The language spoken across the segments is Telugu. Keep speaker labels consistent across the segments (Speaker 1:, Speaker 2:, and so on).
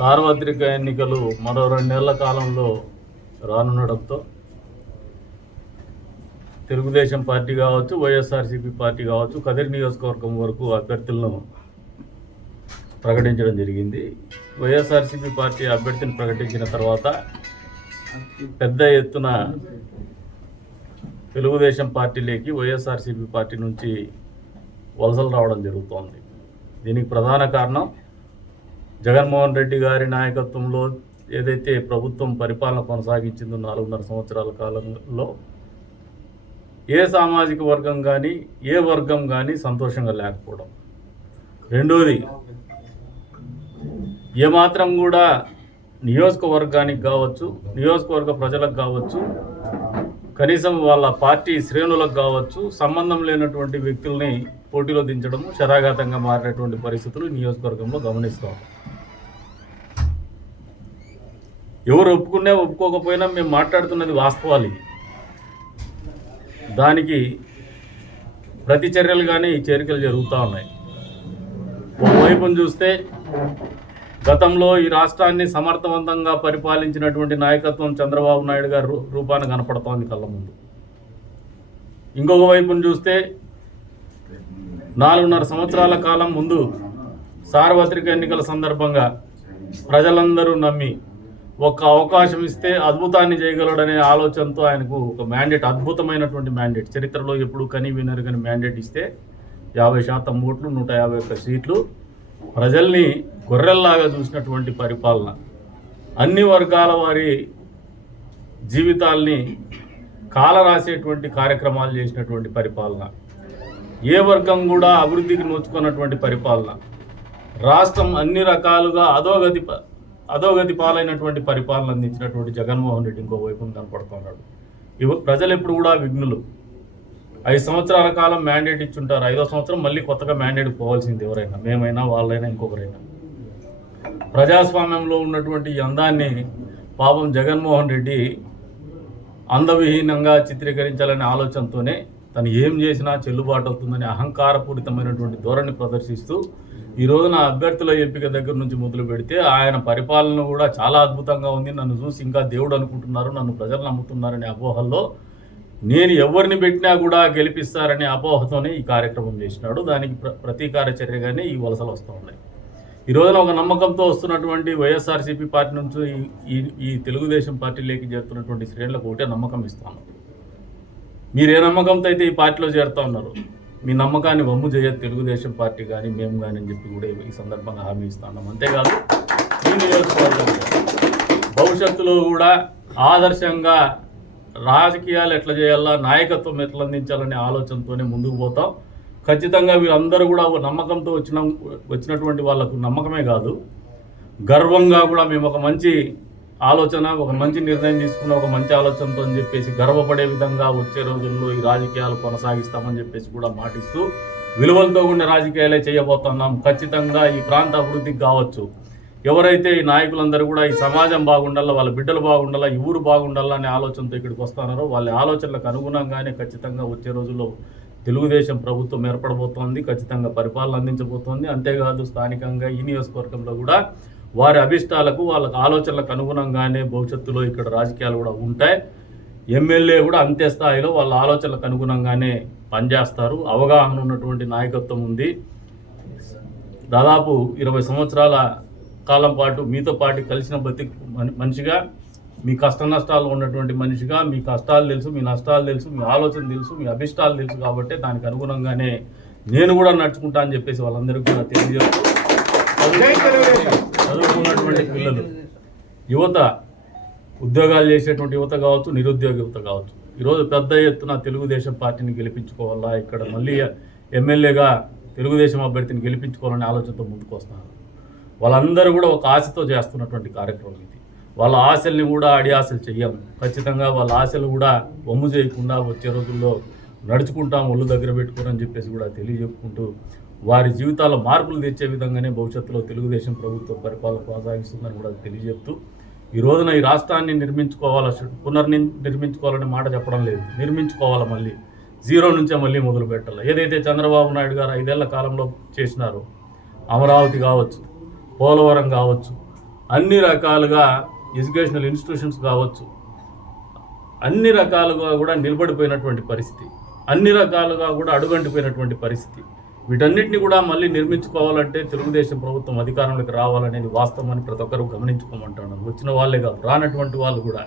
Speaker 1: సార్వత్రిక ఎన్నికలు మరో రెండేళ్ళ కాలంలో రానుండడంతో తెలుగుదేశం పార్టీ కావచ్చు వైఎస్ఆర్సీపీ పార్టీ కావచ్చు కదిరి నియోజకవర్గం వరకు అభ్యర్థులను ప్రకటించడం జరిగింది. వైఎస్ఆర్సీపీ పార్టీ అభ్యర్థిని ప్రకటించిన తర్వాత పెద్ద ఎత్తున తెలుగుదేశం పార్టీలోకి వైఎస్ఆర్సీపీ పార్టీ నుంచి వలసలు రావడం జరుగుతోంది. దీనికి ప్రధాన కారణం జగన్మోహన్ రెడ్డి గారి నాయకత్వంలో ఏదైతే ప్రభుత్వం పరిపాలన కొనసాగించిందో నాలుగున్నర సంవత్సరాల కాలంలో ఏ సామాజిక వర్గం కానీ ఏ వర్గం కానీ సంతోషంగా లేకపోవడం. రెండోది ఏమాత్రం కూడా నియోజకవర్గానికి కావచ్చు నియోజకవర్గ ప్రజలకు కావచ్చు కనీసం వాళ్ళ పార్టీ శ్రేణులకు కావచ్చు సంబంధం లేనటువంటి వ్యక్తుల్ని పోటీలో దించడము శరాఘాతంగా మారినటువంటి పరిస్థితులు నియోజకవర్గంలో గమనిస్తాం. ఎవరు ఒప్పుకున్నా ఒప్పుకోకపోయినా మేము మాట్లాడుతున్నది వాస్తవాలు దానికి ప్రతి చర్యలు కానీ చేరికలు జరుగుతూ ఉన్నాయి. ఒకవైపును చూస్తే గతంలో ఈ రాష్ట్రాన్ని సమర్థవంతంగా పరిపాలించినటువంటి నాయకత్వం చంద్రబాబు నాయుడు గారు రూ- కనపడుతోంది కళ్ళ ముందు. ఇంకొక వైపును చూస్తే నాలుగున్నర సంవత్సరాల కాలం ముందు సార్వత్రిక ఎన్నికల సందర్భంగా ప్రజలందరూ నమ్మి ఒక్క అవకాశం ఇస్తే అద్భుతాన్ని చేయగలడనే ఆలోచనతో ఆయనకు ఒక మ్యాండేట్ అద్భుతమైనటువంటి మ్యాండేట్ చరిత్రలో ఎప్పుడు కని వినరు కానీ మ్యాండేట్ ఇస్తే యాభై శాతం ఓట్లు నూట యాభై ఒక్క సీట్లు. ప్రజల్ని గొర్రెల్లాగా చూసినటువంటి పరిపాలన. అన్ని వర్గాల వారి జీవితాల్ని కాలరాసేటువంటి కార్యక్రమాలు చేసినటువంటి పరిపాలన. ఏ వర్గం కూడా అభివృద్ధికి నోచుకున్నటువంటి పరిపాలన. రాష్ట్రం అన్ని రకాలుగా అధోగతి ప- అధోగతి పాలైనటువంటి పరిపాలన అందించినటువంటి జగన్మోహన్ రెడ్డి ఇంకో వైపున కనపడుతున్నాడు ఇవ ప్రజలు ఎప్పుడు కూడా విఘ్నులు. ఐదు సంవత్సరాల కాలం మ్యాండేట్ ఇచ్చుంటారు. ఐదో సంవత్సరం మళ్ళీ కొత్తగా మ్యాండేట్ పోవాల్సింది ఎవరైనా మేమైనా వాళ్ళైనా ఇంకొకరైనా. ప్రజాస్వామ్యంలో ఉన్నటువంటి ఈ అందాన్ని పాపం జగన్మోహన్ రెడ్డి అందవిహీనంగా చిత్రీకరించాలనే ఆలోచనతోనే తను ఏం చేసినా చెల్లుబాటు అవుతుందని అహంకారపూరితమైనటువంటి ధోరణి ప్రదర్శిస్తూ ఈ రోజున అభ్యర్థుల ఎంపిక దగ్గర నుంచి మొదలు పెడితే ఆయన పరిపాలన కూడా చాలా అద్భుతంగా ఉంది. నన్ను చూసి ఇంకా దేవుడు అనుకుంటున్నారు నన్ను ప్రజలు నమ్ముతున్నారనే అపోహల్లో నేను ఎవరిని పెట్టినా కూడా గెలిపిస్తారనే అపోహతోనే ఈ కార్యక్రమం చేసినాడు. దానికి ప్ర ప్రతీకార చర్యగానే ఈ వలసలు వస్తూ ఉన్నాయి. ఈ రోజున ఒక నమ్మకంతో వస్తున్నటువంటి వైఎస్ఆర్సీపీ పార్టీ నుంచి ఈ- ఈ తెలుగుదేశం పార్టీలోకి చేరుతున్నటువంటి శ్రేణులకు ఒకటే నమ్మకం ఇస్తాను మీరు ఏ నమ్మకంతో అయితే ఈ పార్టీలో చేరుతా ఉన్నారు మీ నమ్మకాన్ని వమ్ము చేయదు తెలుగుదేశం పార్టీ కానీ మేము కానీ అని చెప్పి కూడా ఈ సందర్భంగా హామీ ఇస్తున్నాం అంతేకాదు ఈ నియోజకవర్గంలో భవిష్యత్తులో కూడా ఆదర్శంగా రాజకీయాలు ఎట్లా చేయాలా నాయకత్వం ఎట్లా అందించాలనే ఆలోచనతోనే ముందుకు పోతాం. ఖచ్చితంగా వీళ్ళందరూ కూడా నమ్మకంతో వచ్చిన వచ్చినటువంటి వాళ్ళకు నమ్మకమే కాదు. గర్వంగా కూడా మేము ఒక మంచి ఆలోచన ఒక మంచి నిర్ణయం తీసుకున్న ఒక మంచి ఆలోచనతో అని చెప్పేసి గర్వపడే విధంగా వచ్చే రోజుల్లో ఈ రాజకీయాలు కొనసాగిస్తామని చెప్పేసి కూడా మాటిస్తూ విలువలతో ఉండే రాజకీయాలే చేయబోతున్నాం. ఖచ్చితంగా ఈ ప్రాంత అభివృద్ధికి కావచ్చు. ఎవరైతే ఈ నాయకులందరూ కూడా ఈ సమాజం బాగుండాలా వాళ్ళ బిడ్డలు బాగుండాలా ఈ ఊరు బాగుండాలా అనే ఆలోచనతో ఇక్కడికి వస్తున్నారో వాళ్ళ ఆలోచనలకు అనుగుణంగానే ఖచ్చితంగా వచ్చే రోజుల్లో తెలుగుదేశం ప్రభుత్వం ఏర్పడబోతోంది ఖచ్చితంగా పరిపాలన అందించబోతోంది. అంతేకాదు స్థానికంగా ఈ నియోజకవర్గంలో కూడా వారి అభిష్టాలకు వాళ్ళ ఆలోచనలకు అనుగుణంగానే భవిష్యత్తులో ఇక్కడ రాజకీయాలు కూడా ఉంటాయి. ఎమ్మెల్యే కూడా అంతే స్థాయిలో వాళ్ళ ఆలోచనలకు అనుగుణంగానే పనిచేస్తారు. అవగాహన ఉన్నటువంటి నాయకత్వం ఉంది. దాదాపు ఇరవై సంవత్సరాల కాలం పాటు మీతో పాటు కలిసిన బతి మనిషిగా మీ కష్ట నష్టాలు ఉన్నటువంటి మనిషిగా మీ కష్టాలు తెలుసు మీ నష్టాలు తెలుసు మీ ఆలోచన తెలుసు మీ అభిష్టాలు తెలుసు కాబట్టి దానికి అనుగుణంగానే నేను కూడా నడుచుకుంటా అని చెప్పేసి వాళ్ళందరికీ కూడా తెలియజేస్తూ చదువుకున్నటువంటి పిల్లలు యువత ఉద్యోగాలు చేసేటువంటి యువత కావచ్చు నిరుద్యోగ యువత కావచ్చు. ఈరోజు పెద్ద ఎత్తున తెలుగుదేశం పార్టీని గెలిపించుకోవాలా? ఇక్కడ మళ్ళీ ఎమ్మెల్యేగా తెలుగుదేశం అభ్యర్థిని గెలిపించుకోవాలనే ఆలోచనతో ముందుకు వస్తున్నారు. వాళ్ళందరూ కూడా ఒక ఆశతో చేస్తున్నటువంటి కార్యక్రమం ఇది. వాళ్ళ ఆశల్ని కూడా అడి ఆశలు చెయ్యం. ఖచ్చితంగా వాళ్ళ ఆశలు కూడా వమ్ము చేయకుండా వచ్చే రోజుల్లో నడుచుకుంటాం ఒళ్ళు దగ్గర పెట్టుకోరని చెప్పేసి కూడా తెలియజెప్పుకుంటూ వారి జీవితాల్లో మార్పులు తెచ్చే విధంగానే భవిష్యత్తులో తెలుగుదేశం ప్రభుత్వం పరిపాలన కొనసాగిస్తుందని కూడా తెలియజెప్తూ ఈ రోజున ఈ రాష్ట్రాన్ని నిర్మించుకోవాల పునర్ని నిర్మించుకోవాలనే మాట చెప్పడం లేదు. నిర్మించుకోవాలి మళ్ళీ. జీరో నుంచే మళ్ళీ మొదలు పెట్టాలి. ఏదైతే చంద్రబాబు నాయుడు గారు ఐదేళ్ళ కాలంలో చేసినారో అమరావతి కావచ్చు పోలవరం కావచ్చు అన్ని రకాలుగా ఎడ్యుకేషనల్ ఇన్స్టిట్యూషన్స్ కావచ్చు అన్ని రకాలుగా కూడా నిలబడిపోయినటువంటి పరిస్థితి. అన్ని రకాలుగా కూడా అడుగంటిపోయినటువంటి పరిస్థితి. వీటన్నిటిని కూడా మళ్ళీ నిర్మించుకోవాలంటే తెలుగుదేశం ప్రభుత్వం అధికారంలోకి రావాలనేది వాస్తవం అని ప్రతి ఒక్కరూ గమనించుకోమంటున్నారు. వచ్చిన వాళ్ళే కాదు రానటువంటి వాళ్ళు కూడా.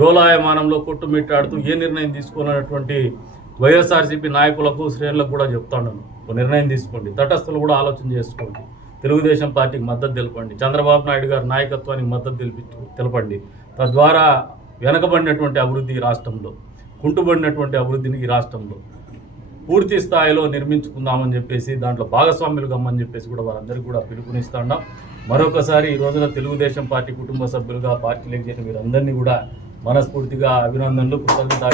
Speaker 1: డోలాయమానంలో కొట్టుమిట్టాడుతూ ఏ నిర్ణయం తీసుకోవాలన్నటువంటి వైఎస్ఆర్సీపీ నాయకులకు శ్రేణులకు కూడా చెప్తాను ఒక నిర్ణయం తీసుకోండి. తటస్థులు కూడా ఆలోచన చేసుకోండి. తెలుగుదేశం పార్టీకి మద్దతు తెలపండి. చంద్రబాబు నాయుడు గారి నాయకత్వానికి మద్దతు తెలిపి తెలపండి. తద్వారా వెనకబడినటువంటి అభివృద్ధి ఈ రాష్ట్రంలో కుంటుబడినటువంటి అభివృద్ధిని ఈ రాష్ట్రంలో. పూర్తి స్థాయిలో నిర్మించుకుందామని చెప్పేసి దాంట్లో భాగస్వాములు కమ్మని చెప్పేసి కూడా వారందరికీ కూడా పిలుపునిస్తున్నాం మరొకసారి ఈ రోజున తెలుగుదేశం పార్టీ కుటుంబ సభ్యులుగా పార్టీలోకి చేసిన వీరందరినీ కూడా మనస్ఫూర్తిగా అభినందనలు కృతజ్ఞత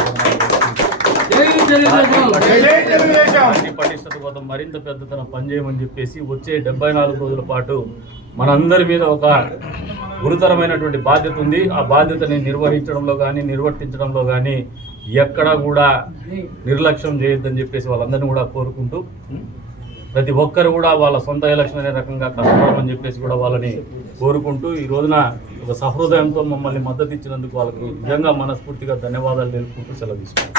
Speaker 1: పటిష్టత కోసం మరింత పెద్దతనం పనిచేయమని చెప్పేసి వచ్చే డెబ్బై నాలుగు రోజుల పాటు మనందరి మీద ఒక గురుతరమైనటువంటి బాధ్యత ఉంది. ఆ బాధ్యతని నిర్వహించడంలో కానీ నిర్వర్తించడంలో కానీ ఎక్కడా కూడా నిర్లక్ష్యం చేయొద్దని చెప్పేసి వాళ్ళందరినీ కూడా కోరుకుంటూ ప్రతి ఒక్కరు కూడా వాళ్ళ సొంత ఎలక్షన్ అనే రకంగా కష్టపడమని చెప్పేసి కూడా వాళ్ళని కోరుకుంటూ ఈ రోజున ఒక సహృదయంతో మమ్మల్ని మద్దతు ఇచ్చినందుకు వాళ్ళకి నిజంగా మనస్ఫూర్తిగా ధన్యవాదాలు తెలుపుకుంటూ సెలవు తీసుకుంటాం